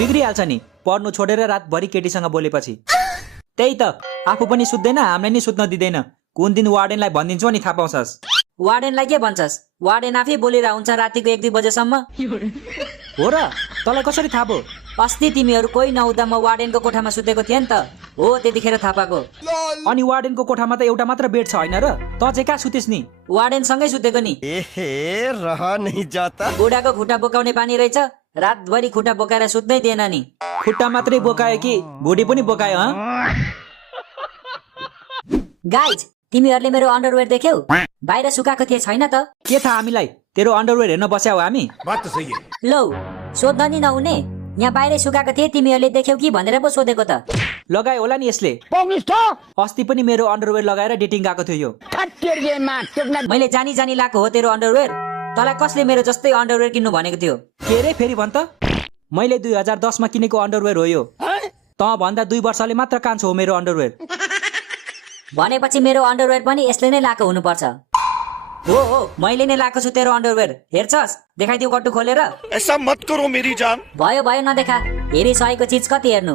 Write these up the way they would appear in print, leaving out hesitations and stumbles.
बिग्रिहाल्छ नि पढ्नु छोडेर रातभरि केटीसँग बोलेपछि। त्यही त आफू पनि सुत्दैन हामीलाई नि सुत्न दिँदैन। कुन दिन वार्डेनलाई भनिदिन्छौ नि थाहा पाउँछस्। वार्डेनलाई के भन्छस्? वार्डेन आफै बोलिरहेको हुन्छ रातिको 1-2 बजेसम्म। हो र तँलाई कसरी थाहा भयो? अस्ति तिमीहरू कोही नहुँदा म वार्डेनको कोठामा सुतेको थिएँ नि त, हो त्यतिखेर थाहा पाएको। अनि वार्डेनको कोठामा त एउटा मात्र बेड छ होइन र? तँ चाहिँ कहाँ सुतिस् नि? वार्डेनसँगै सुतेको नि। बुढाको खुट्टा बोकाउने बानी रहेछ, रातभरि खुट्टा बोकाएर सुत्दै दिएन नि। खुट्टा मात्रै बोकायो कि बुढी पनि बोकायो? गाइज तिमीहरूले मेरो अन्डरवेयर देख्यौ? बाहिर सुकाएको थिए छैन त? के थाहा हामीलाई? तेरो अन्डरवेयर हेर्न बस्या हो हामी? लौ सोध्न नि नहुने, यहाँ बाहिर सुकाएको थिए तिमीहरूले देख्यौ कि भनेर पो सोधेको त। लगाए होला नि यसले। अस्ति पनि मेरो अन्डरवेयर लगाएर डेटिङ गएको थियो यो। मैले जानी जानी लाएको हो तेरो अन्डरवेयर। तँलाई कसले मेरो जस्तै अन्डरवेयर किन्नु भनेको थियो? के रे फेरि भन् त? मैले 2010 मा किनेको अन्डरवेयर हो यो। तँ भन्दा 2 वर्षले मात्र कान्छ हो मेरो अन्डरवेयर। भनेपछि मेरो अन्डरवेयर पनि यसले नै लाएको हुनुपर्छ। हो मैले नै लाएको छु तेरो अन्डरवेयर। हेर्छस्? देखाइदिउ कट्टु खोलेर। ऐसा मत करो मेरी जान। भयो नदेखा, हेरी सकेको चिज कति हेर्नु?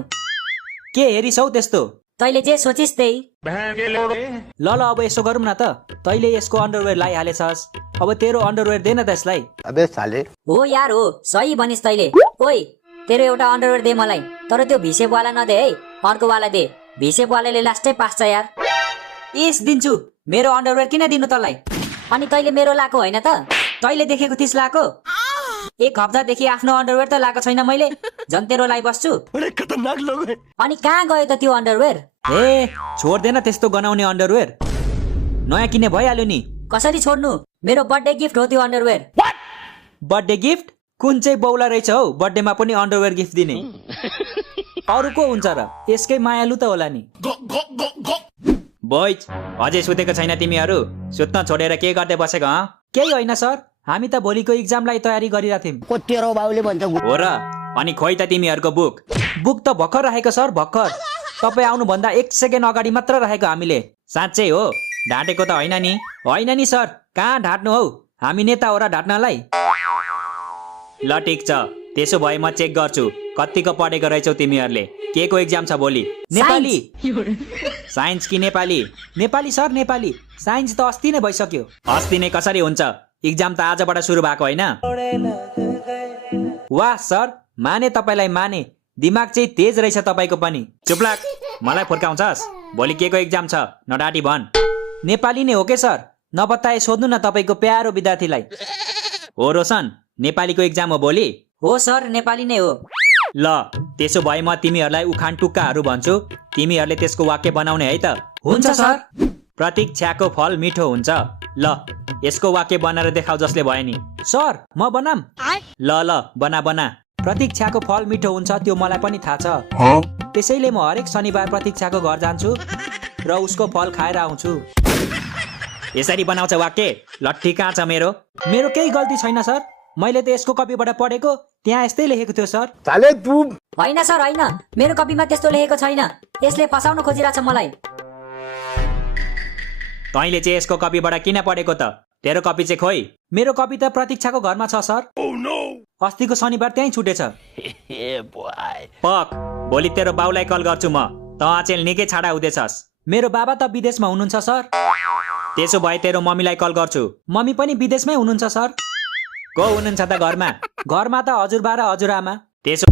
के हेरिसौ त्यस्तो? तैले जे सोचिस् त्यही। ल अब यसो गरौँ न त। तैले यसको अन्डरवेयर लगाइहालेछस्, अब तेरो अन्डरवेयर दे न त यसलाई। अबे साले। हो यार हो, सही भनिस् तैले। ओइ तेरो एउटा अन्डरवेयर दे मलाई, तर त्यो भिसेपवाला नदे है, अर्को वाला दे। भिसेपवालाले लास्टै पास्छ यार। इस दिन्छु। मेरो अन्डरवेयर किन दिनु तँलाई? अनि तैले मेरो लाको होइन त? तैले देखेको थिस लाको? 1 हप्तादेखि आफ्नो अन्डरवेयर त लाएको छैन मैले, झन् तेरो लाई बस्छु। खतरनाक लोग है। अनि कहाँ गयो त त्यो अन्डरवेयर? ए छोड्दैन त्यस्तो गनाउने अन्डरवेयर, नयाँ किने भइहाल्यो नि। कसरी छोड्नु? मेरो बर्थडे गिफ्ट हो त्यो अन्डरवेयर। Birthday gift? कुन चाहिँ बौला रहेछ हौ बर्थडेमा पनि अन्डरवेयर गिफ्ट दिने? अरू को हुन्छ र? यसकै मायालु त होला नि। बोइज अझै सुतेको छैन तिमीहरू? सुत्न छोडेर के गर्दै बसेको? केही होइन सर, हामी त भोलिको इक्जामलाई तयारी गरिरहेथ्यौँ। तेरो बाउले भन्छ। हो र? अनि खोइ त तिमीहरूको बुक त भर्खर राखेको सर, भर्खर। तपाईँ आउनुभन्दा 1 सेकेन्ड अगाडि मात्र राखेको हामीले। साँच्चै हो? ढाँटेको त होइन नि? होइन नि सर, कहाँ ढाँट्नु हौ? हामी नेता हो र ढाँट्नलाई? ल ठिक छ, त्यसो भए म चेक गर्छु कतिको पढेको रहेछौ तिमीहरूले। के को एक्जाम छ भोलि? नेपाली। साइन्स कि नेपाली? नेपाली सर, नेपाली। साइन्स त अस्ति नै भइसक्यो। अस्ति नै कसरी हुन्छ? एक्जाम त आजबाट सुरु भएको होइन? वाह सर, माने तपाईँलाई माने। दिमाग चाहिँ तेज रहेछ तपाईँको पनि। चुप लाग, मलाई फुर्काउँछस्? भोलि के को एक्जाम छ? नडाटी भन्। नेपाली नै हो के सर? नबताए सोध्नु न तपाईँको प्यारो विद्यार्थीलाई। हो रोशन, नेपालीको एक्जाम हो भोलि? हो सर, नेपाली नै हो। ल त्यसो भए म तिमीहरूलाई उखान टुक्काहरू भन्छु, तिमीहरूले त्यसको वाक्य बनाउने है त? हुन्छ सर। प्रतीक्षाको फल मिठो हुन्छ। ल यसको वाक्य बनाएर देखाऊ जसले भयो नि। सर म बनाम? ल बना। प्रतीक्षाको फल मिठो हुन्छ त्यो मलाई पनि थाहा छ, त्यसैले म हरेक शनिबार प्रतीक्षाको घर जान्छु र उसको फल खाएर आउँछु। यसरी बनाउँछ वाक्य? लट्ठी कहाँ छ मेरो? मेरो केही गल्ती छैन सर, मैले त यसको कपीबाट पढेको, त्यहाँ यस्तै लेखेको थियो सर। साले तू। होइन सर होइन, मेरो कपीमा त्यस्तो लेखेको छैन। यसले फसाउन खोजिरहेछ मलाई। तैँले चाहिँ यसको कपीबाट किन पढेको त? तेरो कपी चाहिँ खोइ। मेरो कपी त प्रतीक्षाको घरमा छ सर। अस्तिको शनिबार त्यहीँ छुटेछ। पक, भोलि तेरो बाउलाई कल गर्छु म। तँ अचेल निकै छाडा हुँदैछस्। मेरो बाबा त विदेशमा हुनुहुन्छ सर। त्यसो भए तेरो मम्मीलाई कल गर्छु। मम्मी पनि विदेशमै हुनुहुन्छ सर। को हुनुहुन्छ त घरमा? घरमा त हजुरबा र हजुरआमा। त्यसो